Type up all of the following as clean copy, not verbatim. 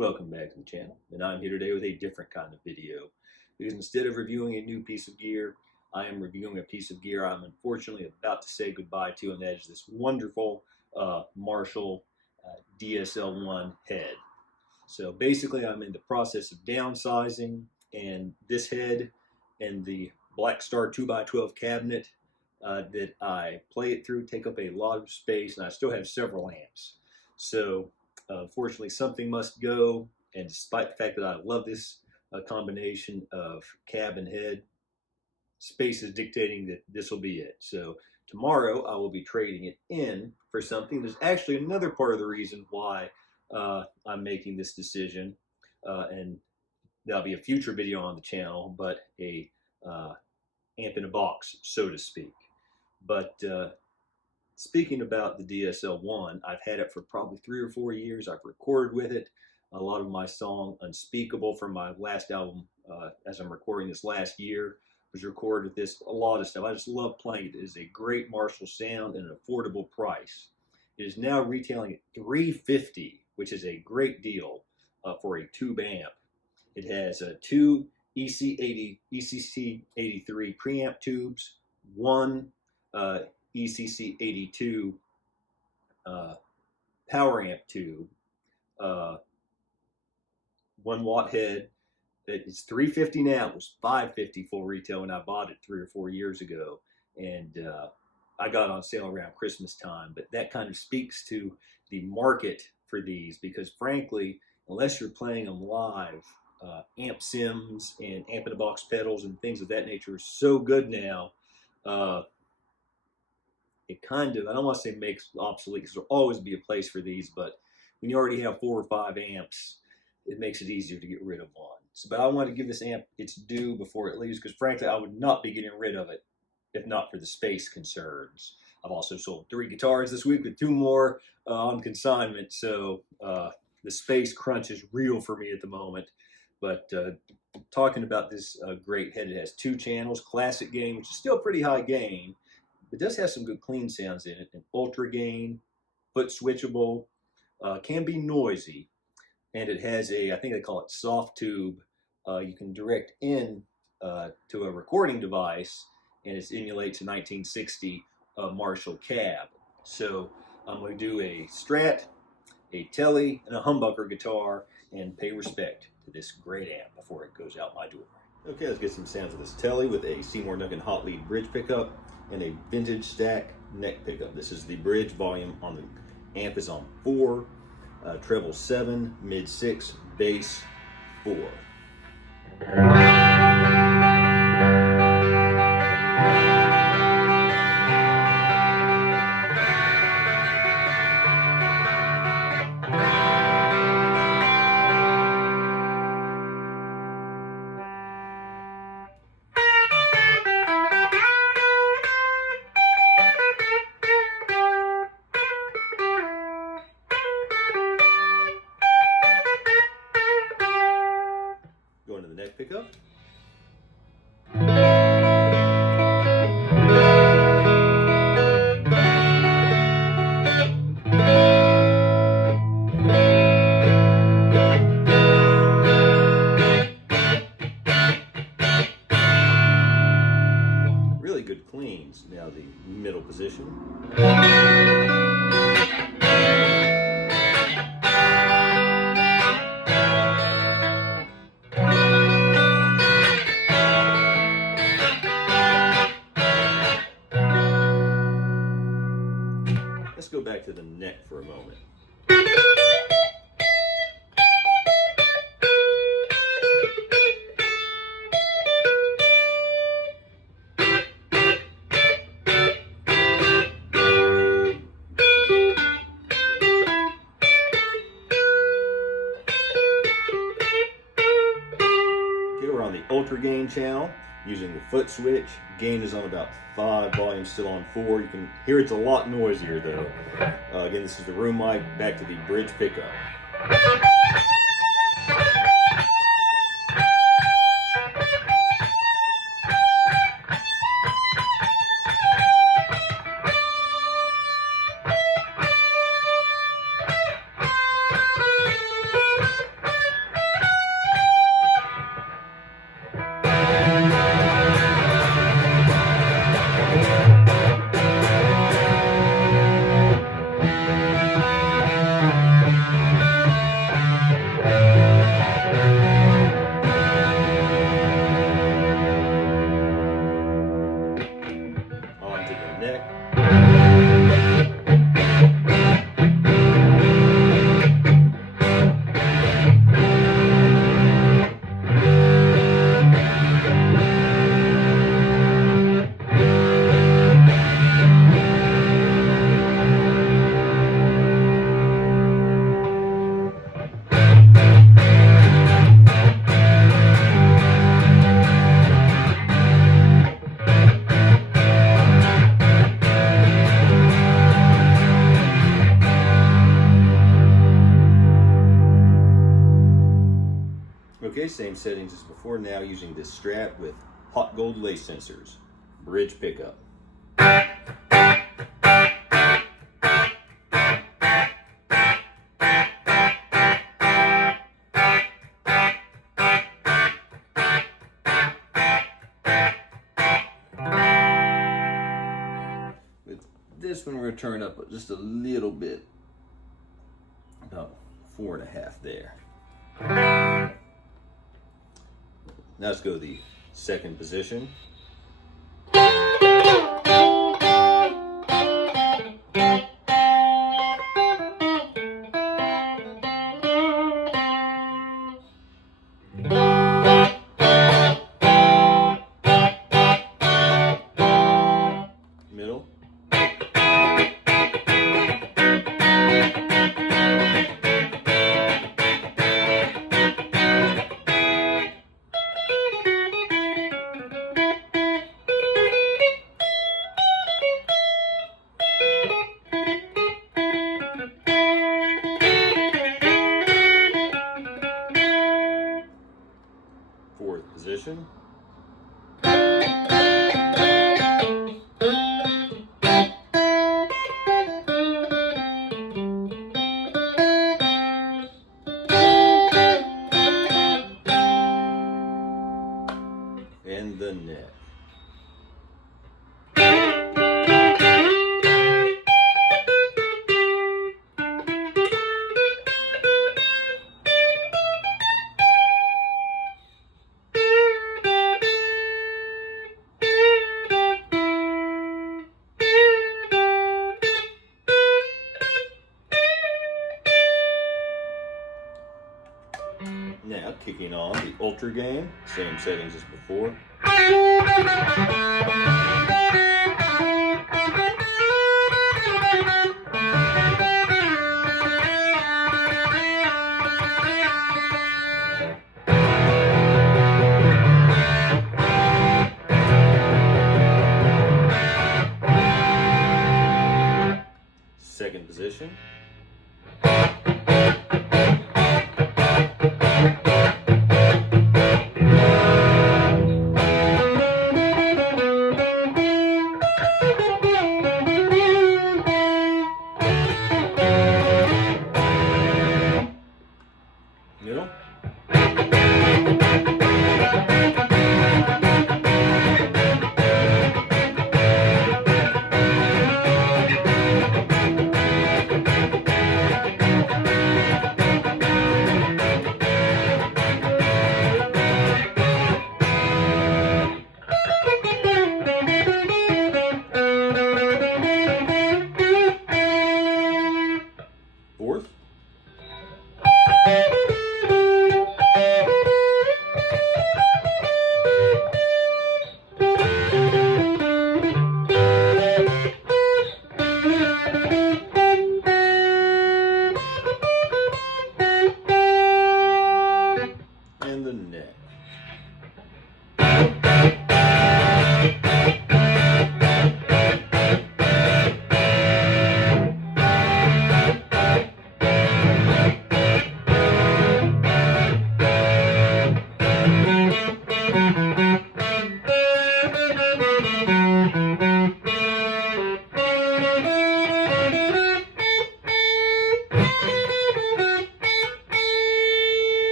Welcome back to the channel, and I'm here today with a different kind of video because instead of reviewing a new piece of gear, I am reviewing a piece of gear I'm unfortunately about to say goodbye to, and that is this wonderful Marshall DSL1 head. So basically I'm in the process of downsizing, and this head and the Black Star 2x12 cabinet that I play it through take up a lot of space, and I still have several amps. So unfortunately, something must go, and despite the fact that I love this combination of cab and head, space is dictating that this will be it. So tomorrow I will be trading it in for something. There's actually another part of the reason why I'm making this decision, and there'll be a future video on the channel, but a amp in a box, so to speak. But speaking about the DSL1, I've had it for probably 3 or 4 years. I've recorded with it. A lot of my song Unspeakable from my last album, as I'm recording this last year, was recorded with this. A lot of stuff. I just love playing it. It is a great Marshall sound and an affordable price. It is now retailing at $350, which is a great deal for a tube amp. It has 2 ECC83 preamp tubes, 1 ECC82 power amp tube, 1 watt head. It's $350 now. It was $550 full retail when I bought it 3 or 4 years ago, and I got it on sale around Christmas time. But that kind of speaks to the market for these, because frankly, unless you're playing them live, amp sims and amp in a box pedals and things of that nature are so good now. It kind of, I don't want to say makes obsolete, because there'll always be a place for these, but when you already have 4 or 5 amps, it makes it easier to get rid of one. So, but I want to give this amp its due before it leaves, because frankly, I would not be getting rid of it if not for the space concerns. I've also sold 3 guitars this week with 2 more on consignment, so the space crunch is real for me at the moment. But talking about this great head, it has 2 channels, classic gain, which is still pretty high gain. It does have some good clean sounds in it, and ultra gain, foot switchable, can be noisy, and it has a, I think they call it soft tube. You can direct in to a recording device, and it emulates a 1960 Marshall cab. So I'm going to do a Strat, a Tele, and a humbucker guitar, and pay respect to this great amp before it goes out my door. Okay, let's get some sounds of this Tele with a Seymour Duncan hot lead bridge pickup and a vintage stack neck pickup. This is the bridge. Volume on the amp is on 4, treble 7, mid 6, bass 4. Going to the neck pickup. Really good cleans. Now the middle position. Let's go back to the neck for a moment. Okay, we're on the ultra gain channel using the foot switch. Gain is on about 5, volume still on 4. You can hear it's a lot noisier though. Again, this is the room mic. Back to the bridge pickup. Okay, same settings as before, now using this strap with hot gold lace sensors. Bridge pickup. With this one, we're going to turn up just a little bit, about 4.5 there. Now let's go to the second position. Middle. Fourth position. And the neck. Now kicking on the Ultra Gain, same settings as before. Second position. Middle. Fourth. And the neck.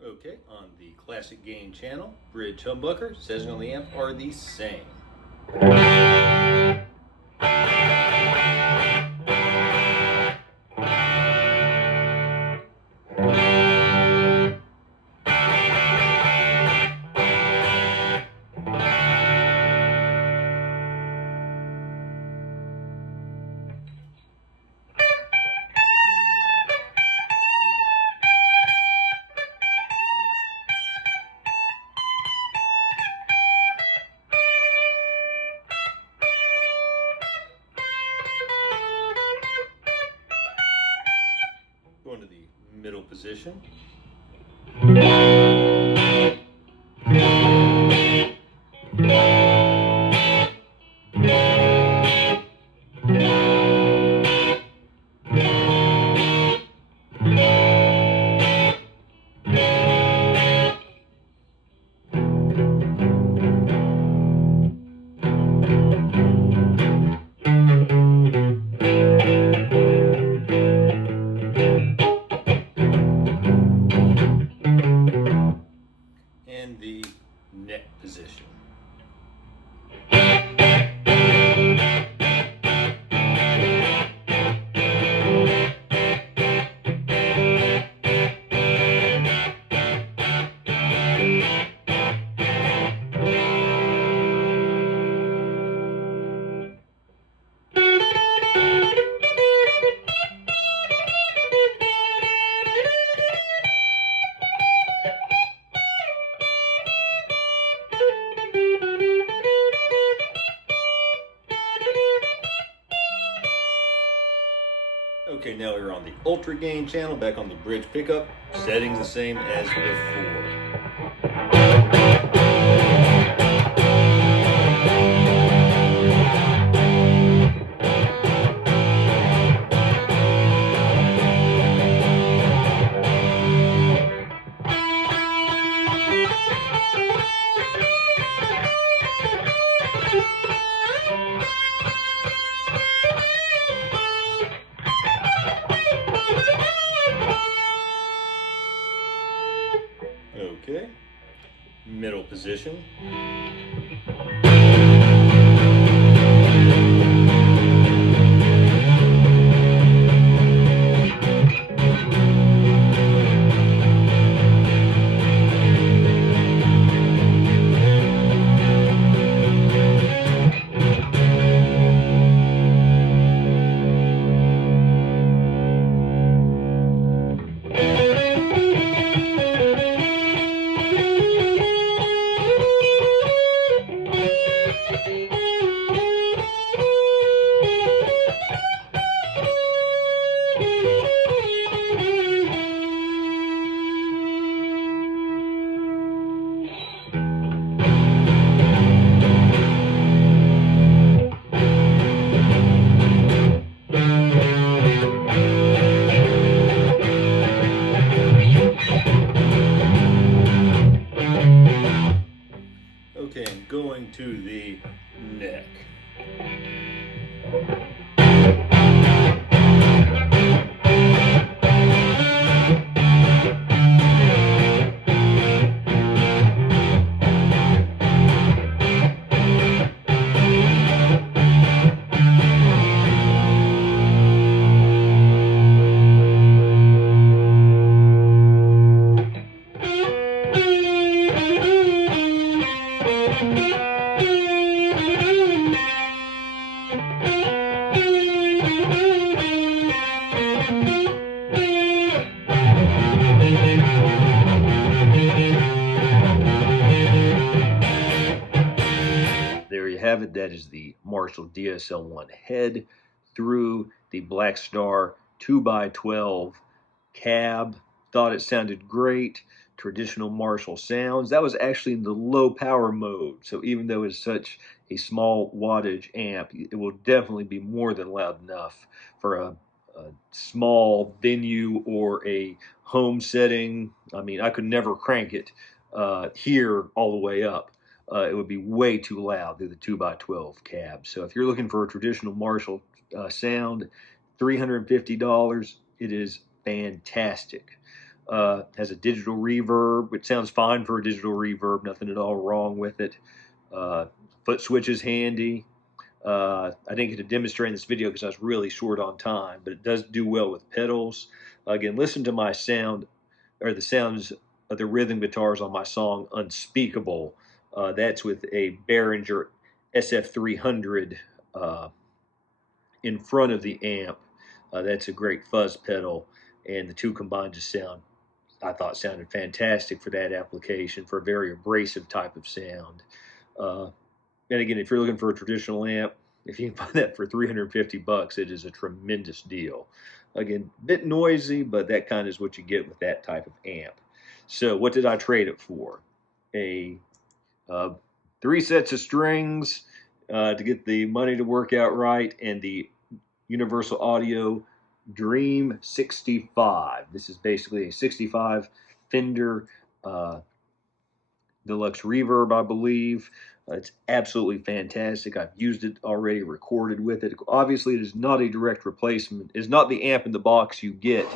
Okay, on the Classic Gain channel, bridge humbucker, setting on the amp are the same. Going to the middle position. Okay, now we're on the ultra gain channel, back on the bridge pickup. Settings the same as before. Okay, middle position. Okay, and going to the neck. There you have it. That is the Marshall DSL1 head through the Black Star 2x12 cab. Thought it sounded great. Traditional Marshall sounds. That was actually in the low power mode. So even though it's such a small wattage amp, it will definitely be more than loud enough for a small venue or a home setting. I mean, I could never crank it here all the way up. It would be way too loud through the 2x12 cab. So if you're looking for a traditional Marshall sound, $350, it is fantastic. Has a digital reverb, which sounds fine for a digital reverb, nothing at all wrong with it. Foot switch is handy. I didn't get to demonstrate in this video because I was really short on time, but it does do well with pedals. Again, listen to my sound, or the sounds of the rhythm guitars on my song Unspeakable. That's with a Behringer SF300 in front of the amp. That's a great fuzz pedal, and the two combined to sound, I thought, sounded fantastic for that application, for a very abrasive type of sound. And again, if you're looking for a traditional amp, if you can find that for $350, it is a tremendous deal. Again, a bit noisy, but that kind of is what you get with that type of amp. So what did I trade it for? A 3 sets of strings to get the money to work out right, and the Universal Audio Dream 65. This is basically a 65 Fender Deluxe Reverb, I believe. It's absolutely fantastic. I've used it already, recorded with it. Obviously, it is not a direct replacement. It's not the amp in the box you get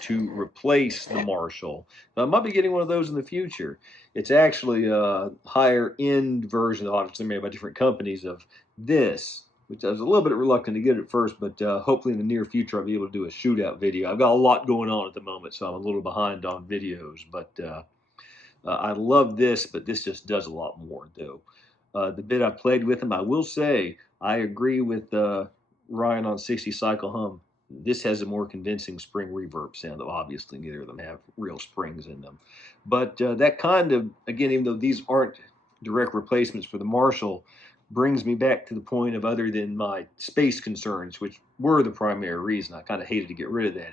to replace the Marshall. I might be getting one of those in the future. It's actually a higher end version, obviously made by different companies, of this, which I was a little bit reluctant to get at first, but hopefully in the near future I'll be able to do a shootout video. I've got a lot going on at the moment, so I'm a little behind on videos, but I love this, but this just does a lot more, though. The bit I played with them, I will say, I agree with Ryan on 60 Cycle Hum. This has a more convincing spring reverb sound, though obviously neither of them have real springs in them. But that kind of, again, even though these aren't direct replacements for the Marshall, brings me back to the point of, other than my space concerns, which were the primary reason I kind of hated to get rid of that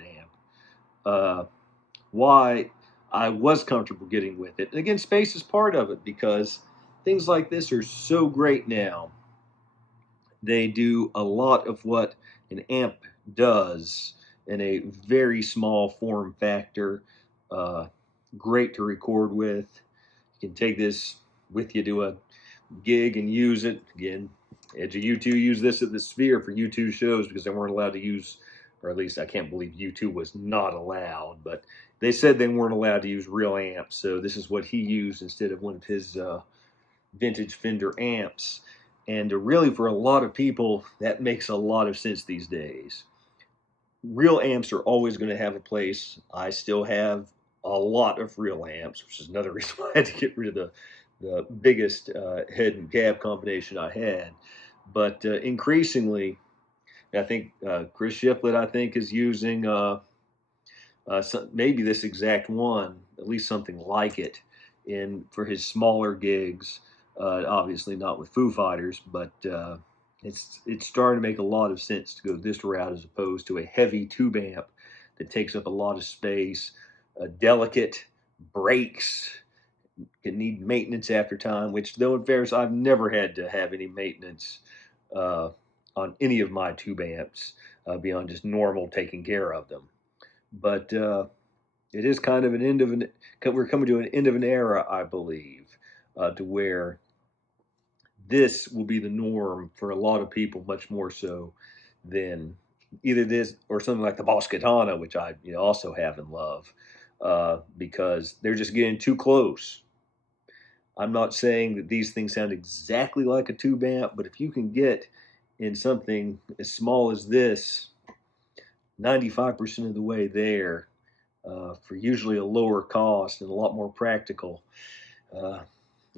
amp, why I was comfortable getting with it. And again, space is part of it, because things like this are so great now. They do a lot of what an amp does in a very small form factor. Uh, Great to record with. You can take this with you to a gig and use it. Again, Edge of U2 used this at the Sphere for U2 shows because they weren't allowed to use, or at least I can't believe U2 was not allowed, but they said they weren't allowed to use real amps. So this is what he used instead of one of his vintage Fender amps. And really, for a lot of people, that makes a lot of sense these days. Real amps are always going to have a place. I still have a lot of real amps, which is another reason why I had to get rid of the biggest head and cab combination I had. But increasingly, I think Chris Shiflett, I think, is using maybe this exact one, at least something like it, for his smaller gigs. Obviously not with Foo Fighters, but it's starting to make a lot of sense to go this route as opposed to a heavy tube amp that takes up a lot of space, delicate, breaks, can need maintenance after time, which, though in fairness, I've never had to have any maintenance on any of my tube amps beyond just normal taking care of them. But it is kind of we're coming to an end of an era, I believe, to where this will be the norm for a lot of people, much more so than either this or something like the Boss Katana, which I also have and love, because they're just getting too close. I'm not saying that these things sound exactly like a tube amp, but if you can get in something as small as this, 95% of the way there, for usually a lower cost and a lot more practical,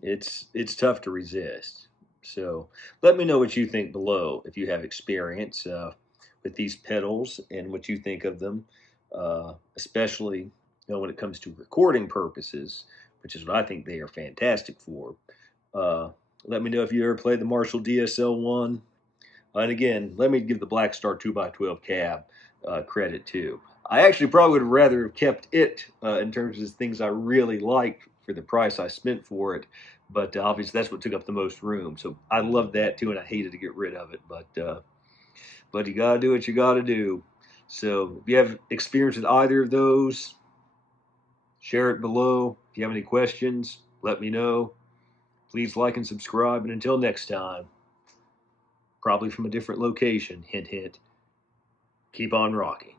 it's tough to resist. So let me know what you think below if you have experience with these pedals and what you think of them, especially when it comes to recording purposes, which is what I think they are fantastic for. Let me know if you ever played the Marshall DSL1. And again, let me give the Black Star 2x12 cab credit too. I actually probably would have rather have kept it in terms of things I really liked for the price I spent for it. But obviously that's what took up the most room. So I love that too, and I hated to get rid of it. But you got to do what you got to do. So if you have experience with either of those, share it below. If you have any questions, let me know. Please like and subscribe. And until next time, probably from a different location, hint, hint, keep on rocking.